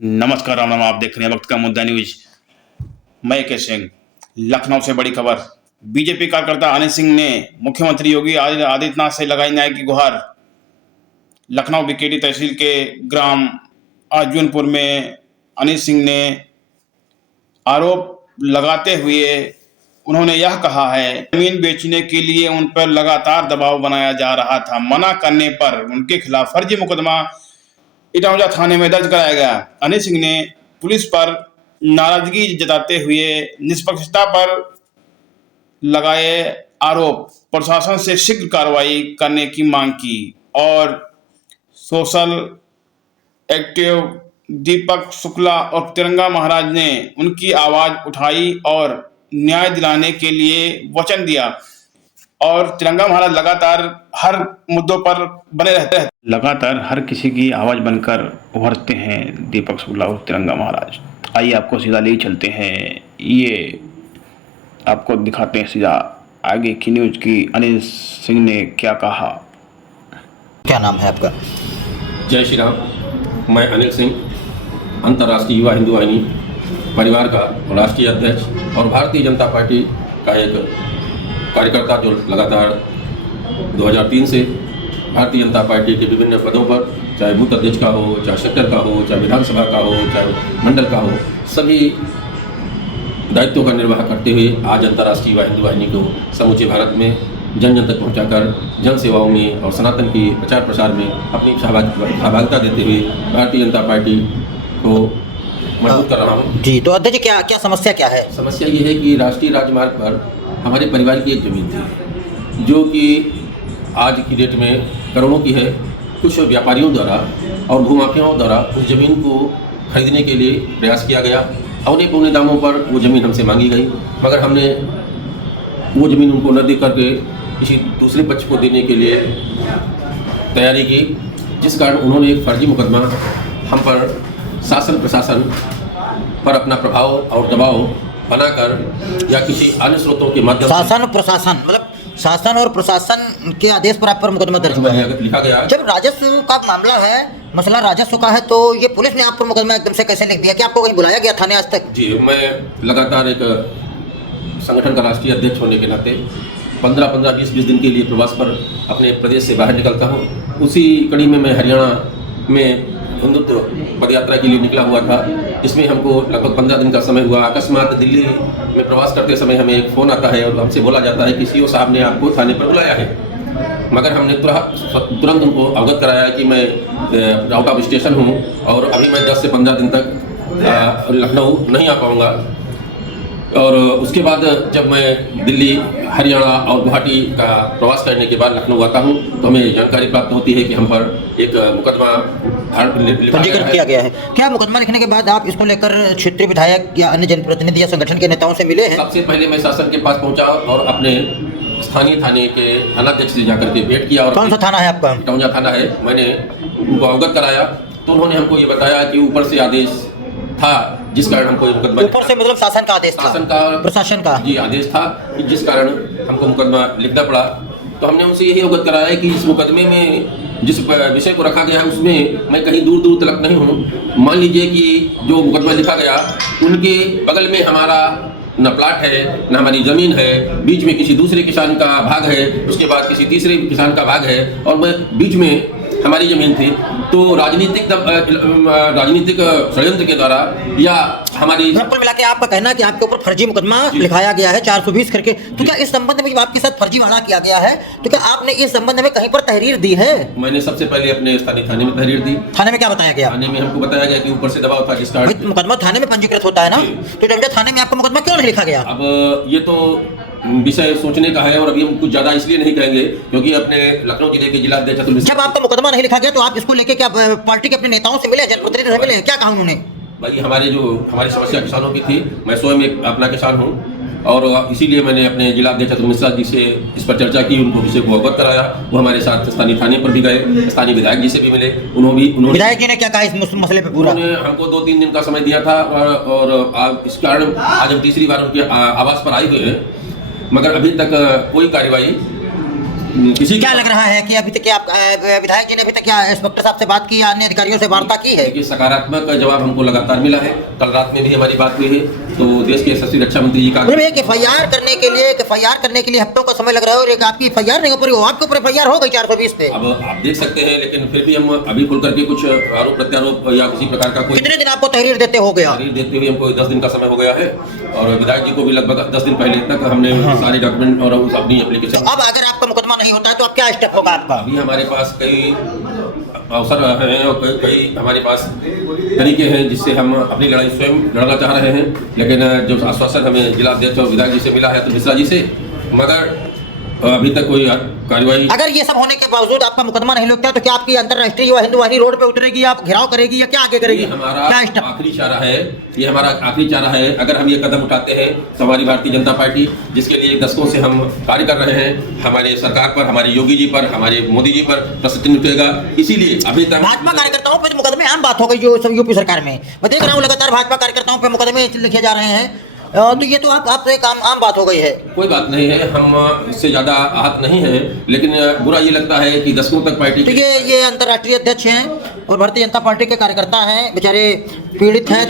नमस्कार, राम राम। आप देख रहे हैं वक्त का मुद्दा न्यूज। मैं के सिंह। लखनऊ से बड़ी खबर। बीजेपी कार्यकर्ता अनिल सिंह ने मुख्यमंत्री योगी आदित्यनाथ से लगाई न्याय की गुहार। लखनऊ बीकेडी तहसील के ग्राम अर्जुनपुर में अनिल सिंह ने आरोप लगाते हुए उन्होंने यह कहा है, जमीन बेचने के लिए उन पर लगातार दबाव बनाया जा रहा था। मना करने पर उनके खिलाफ फर्जी मुकदमा इटौंजा थाने में दर्ज कराया गया। अनिल सिंह ने पुलिस पर नाराजगी जताते हुए निष्पक्षता पर लगाए आरोप, प्रशासन से शीघ्र कार्रवाई करने की मांग की और सोशल एक्टिव दीपक शुक्ला और तिरंगा महाराज ने उनकी आवाज उठाई और न्याय दिलाने के लिए वचन दिया। और तिरंगा महाराज लगातार हर मुद्दों पर बने रहते हैं, लगातार हर किसी की आवाज बनकर उभरते हैं दीपक शुक्ला और तिरंगा महाराज। आइए आपको सीधा ले चलते हैं, ये आपको दिखाते हैं सीधा आगे की न्यूज की अनिल सिंह ने क्या कहा। क्या नाम है आपका? जय श्री राम। मैं अनिल सिंह, अंतर्राष्ट्रीय युवा हिंदू वाहिनी परिवार का राष्ट्रीय अध्यक्ष और भारतीय जनता पार्टी का एक कार्यकर्ता, जो लगातार 2003 से भारतीय जनता पार्टी के विभिन्न पदों पर, चाहे बूथ अध्यक्ष का हो, चाहे सेक्टर का हो, चाहे विधानसभा का हो, चाहे मंडल का हो, सभी दायित्वों का निर्वाह करते हुए आज अंतर्राष्ट्रीय युवा हिंदू वाहिनी को समूचे भारत में जन जन तक पहुंचाकर जन सेवाओं में और सनातन की प्रचार प्रसार में अपनी सहभागिता देते हुए भारतीय जनता पार्टी को मजबूत कर रहा हूँ। जी, तो अध्यक्ष क्या समस्या क्या है? समस्या ये है कि राष्ट्रीय राजमार्ग पर हमारे परिवार की एक ज़मीन थी, जो कि आज की डेट में करोड़ों की है। कुछ व्यापारियों द्वारा और भूमाफियाओं द्वारा उस ज़मीन को खरीदने के लिए प्रयास किया गया। औने पौने दामों पर वो ज़मीन हमसे मांगी गई, मगर हमने वो ज़मीन उनको न दे करके किसी दूसरे पक्ष को देने के लिए तैयारी की, जिस कारण उन्होंने एक फर्जी मुकदमा हम पर शासन प्रशासन पर अपना प्रभाव और दबाव बनाकर या किसी अन्य स्रोतों के माध्यम से शासन और प्रशासन के आदेश पर आप पर मुकदमा दर्ज हुआ है, लिखा गया। जब राजस्व का मामला है, मसला राजस्व का है, तो ये पुलिस ने आप पर मुकदमा एकदम से कैसे लिख दिया? कि आपको कहीं बुलाया गया थाने आज तक? जी, मैं लगातार एक संगठन का राष्ट्रीय अध्यक्ष होने के नाते 15-15, 20-20 दिन के लिए प्रवास पर अपने प्रदेश से बाहर निकलता हूँ। उसी कड़ी में मैं हरियाणा में हिंदुत्व पदयात्रा के लिए निकला हुआ था, जिसमें हमको लगभग 15 दिन का समय हुआ। अकस्मात दिल्ली में प्रवास करते समय हमें एक फ़ोन आता है और हमसे बोला जाता है कि सीओ साहब ने आपको थाने पर बुलाया है। मगर हमने तुरंत उनको अवगत कराया कि मैं आउट ऑफ स्टेशन हूँ और अभी मैं 10 से 15 दिन तक लखनऊ नहीं आ पाऊँगा। और उसके बाद जब मैं दिल्ली, हरियाणा और गुवाहाटी का प्रवास करने के बाद लखनऊ आता हूँ, तो हमें जानकारी प्राप्त होती है कि हम पर एक मुकदमा पंजीकृत किया गया है। क्या मुकदमा लिखने के बाद आप इसको लेकर क्षेत्रीय विधायक या अन्य जनप्रतिनिधि या संगठन के नेताओं से मिले हैं? सबसे पहले मैं शासन के पास पहुँचा और अपने स्थानीय थाने के थानाध्यक्ष से जाकर के भेंट किया। और कौन सा थाना है आपका? इटौंजा थाना है। मैंने उनको अवगत कराया तो उन्होंने हमको ये बताया कि ऊपर से आदेश था, जिस कारण हमको मुकदमा, ऊपर से मतलब शासन का आदेश था? शासन का, प्रशासन का जी आदेश था, जिस कारण हमको मुकदमा लिखना पड़ा। तो हमने उनसे यही अवगत कराया कि इस मुकदमे में जिस विषय को रखा गया है उसमें मैं कहीं दूर दूर तक नहीं हूँ। मान लीजिए कि जो मुकदमा लिखा गया, उनके बगल में हमारा न प्लाट है, न हमारी ज़मीन है, बीच में किसी दूसरे किसान का भाग है, उसके बाद किसी तीसरे किसान का भाग है और मैं बीच में हमारी ज़मीन थी। तो राजनीतिक षड्यंत्र के द्वारा या हमारी कुल मिला के आपका कहना है कि आपके ऊपर फर्जी मुकदमा लिखाया गया है 420 करके। तो क्या इस संबंध में जब आपके साथ फर्जीवाड़ा किया गया है, तो क्या आपने इस संबंध में कहीं पर तहरीर दी है? मैंने सबसे पहले अपने स्थानीय थाने में तहरीर दी। थाने में क्या बताया गया? थाने में हमको बताया गया कि ऊपर से दबाव था, जिसका मुकदमा थाने में पंजीकृत होता है ना, तो जब थाने में आपका मुकदमा क्यों नहीं लिखा गया? अब ये तो विषय सोचने का है और अभी हम कुछ ज़्यादा इसलिए नहीं कहेंगे क्योंकि अपने लखनऊ जिले के जिला अध्यक्ष, जब आपका मुकदमा नहीं लिखा गया तो आप इसको लेके क्या पार्टी के अपने नेताओं से मिले, जनप्रतिनिधि से मिले, क्या कहा उन्होंने? भाई हमारी समस्या किसानों की थी। मैं स्वयं एक अपना किसान हूँ और इसीलिए मैंने अपने जिला अध्यक्ष मिश्रा जी से इस पर चर्चा की, उनको विषय को अवगत कराया। वो हमारे साथ स्थानीय थाने पर भी गए, स्थानीय विधायक जी से भी मिले। उन्होंने विधायक जी ने क्या कहा इस मसले पे? पूरा उन्होंने हमको 2-3 दिन का समय दिया था और इस कारण आज हम तीसरी बार उनके आवास पर आए हुए हैं, मगर अभी तक कोई कार्रवाई किसी क्या लग रहा है कि अभी तक क्या विधायक जी ने अभी तक क्या इंस्पेक्टर साहब से बात की या अन्य अधिकारियों से वार्ता की है? देखिए, सकारात्मक जवाब हमको लगातार मिला है। कल रात में भी हमारी बात हुई है, तो देश के यशस्वी रक्षा मंत्री जी का मतलब एक एफआईआर करने के लिए हफ्तों का समय लग रहा है और एक आपकी एफआईआर नहीं हो पूरी, आपके ऊपर एफआईआर हो गई 420 पे। अब आप देख सकते हैं, लेकिन फिर भी हम अभी खुल करके कुछ आरोप प्रत्यारोप या किसी प्रकार का कोई कितने दिन आपको तहरीर देते हो गया? तहरीर देते हुए हमको 10 दिन का समय हो गया है, और विधायक जी को भी लगभग 10 दिन पहले तक हमने सारे डॉक्यूमेंट और अपनी एप्लीकेशन। अब अगर आपका मुकदमा नहीं होता है तो अब क्या स्टेप होगा आपका? अभी हमारे पास कई अवसर हैं और कई हमारे पास तरीके हैं जिससे हम अपनी लड़ाई स्वयं लड़ना चाह रहे हैं, लेकिन जो आश्वासन हमें जिला अध्यक्ष और विधायक जी से मिला है तो मिश्रा जी से, मगर अभी तक कोई कार्रवाई। अगर ये सब होने के बावजूद आपका मुकदमा नहीं लगता तो क्या आपकी अंतरराष्ट्रीय युवा हिंदू वाहिनी रोड पे उतरेगी, आप घेराव करेगी या क्या आगे करेगी? ये हमारा क्या स्टेप? आखिरी चारा है, ये हमारा आखिरी चारा है। अगर हम ये कदम उठाते हैं तो हमारी भारतीय जनता पार्टी, जिसके लिए दशकों से हम कार्य कर रहे हैं, हमारे सरकार पर, हमारे योगी जी पर, हमारे मोदी जी पर प्रश्न उठेगा। इसीलिए अभी तक भाजपा कार्यकर्ताओं पे मुकदमे आम बात हो गई जो सब यूपी सरकार में, मैं देख रहा हूँ लगातार भाजपा कार्यकर्ताओं पे मुकदमे लिखे जा रहे हैं, तो ये तो आप एक आम बात हो गई है। कोई बात नहीं है, हम इससे ज्यादा आहत नहीं हैं, लेकिन बुरा ये लगता है कि दशकों तक पार्टी तो ये अंतर्राष्ट्रीय अध्यक्ष हैं और भारतीय जनता पार्टी के कार्यकर्ता हैं, बेचारे पीड़ित हैं,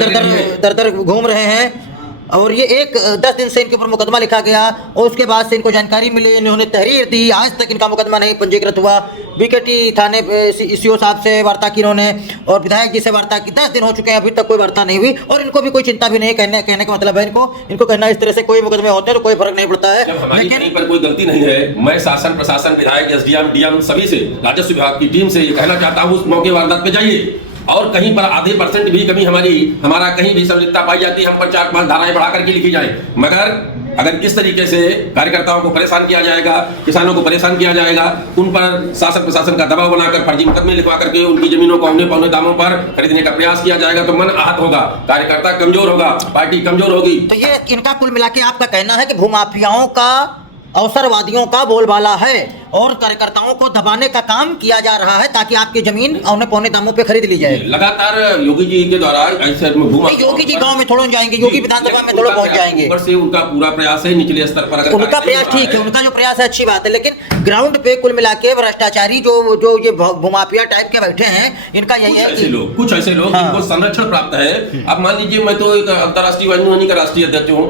दर दर घूम रहे हैं, और ये 10 दिन से इनके ऊपर मुकदमा लिखा गया और उसके बाद से इनको जानकारी मिली, इन्होंने तहरीर दी, आज तक इनका मुकदमा नहीं पंजीकृत हुआ। बीकेटी थाने सीओ साहब से वार्ता की इन्होंने और विधायक जी से वार्ता की, 10 दिन हो चुके हैं, अभी तक कोई वार्ता नहीं हुई और इनको भी कोई चिंता भी नहीं। कहने का मतलब है इनको कहना इस तरह से कोई मुकदमे होते हैं तो कोई फर्क नहीं पड़ता है। जब हमारी कहीं पर कोई गलती नहीं है, मैं शासन प्रशासन विधायक एसडीएम डीएम सभी से, राजस्व विभाग की टीम से ये कहना चाहता हूँ, उस मौके वारदात पे जाइए और कहीं पर आधे % भी कमी हमारा कहीं भी संलिप्तता पाई जाती है, हम पर 4-5 धाराएं बढ़ा करके लिखी जाए। मगर अगर इस तरीके से कार्यकर्ताओं को परेशान किया जाएगा, किसानों को परेशान किया जाएगा, उन पर शासन प्रशासन का दबाव बनाकर फर्जी मुकदमे लिखवा करके उनकी जमीनों को औने पौने दामों पर खरीदने का प्रयास किया जाएगा, तो मन आहत होगा, कार्यकर्ता कमजोर होगा, पार्टी कमजोर होगी। तो ये इनका कुल मिला के आपका कहना है कि भूमाफियाओं का, अवसरवादियों का बोलबाला है और कार्यकर्ताओं को दबाने का काम किया जा रहा है ताकि आपकी जमीन औने पौने दामों पे खरीद ली जाए। लगातार योगी जी के द्वारा ऐसे योगी जी गांव में थोड़ा जाएंगे, योगी विधानसभा में थोड़ा पहुंच जाएंगे, ऊपर से उनका पूरा प्रयास है, निचले स्तर पर अगर उनका प्रयास ठीक है, उनका जो प्रयास है अच्छी बात है, लेकिन ग्राउंड पे कुल मिला के भ्रष्टाचारी जो ये भूमाफिया टाइप के बैठे हैं, इनका यही है कि कुछ ऐसे लोग जिनको संरक्षण प्राप्त है। अब मान लीजिए मैं तो एक अंतर्राष्ट्रीय वायुवाहिनी का राष्ट्रीय अध्यक्ष हूँ,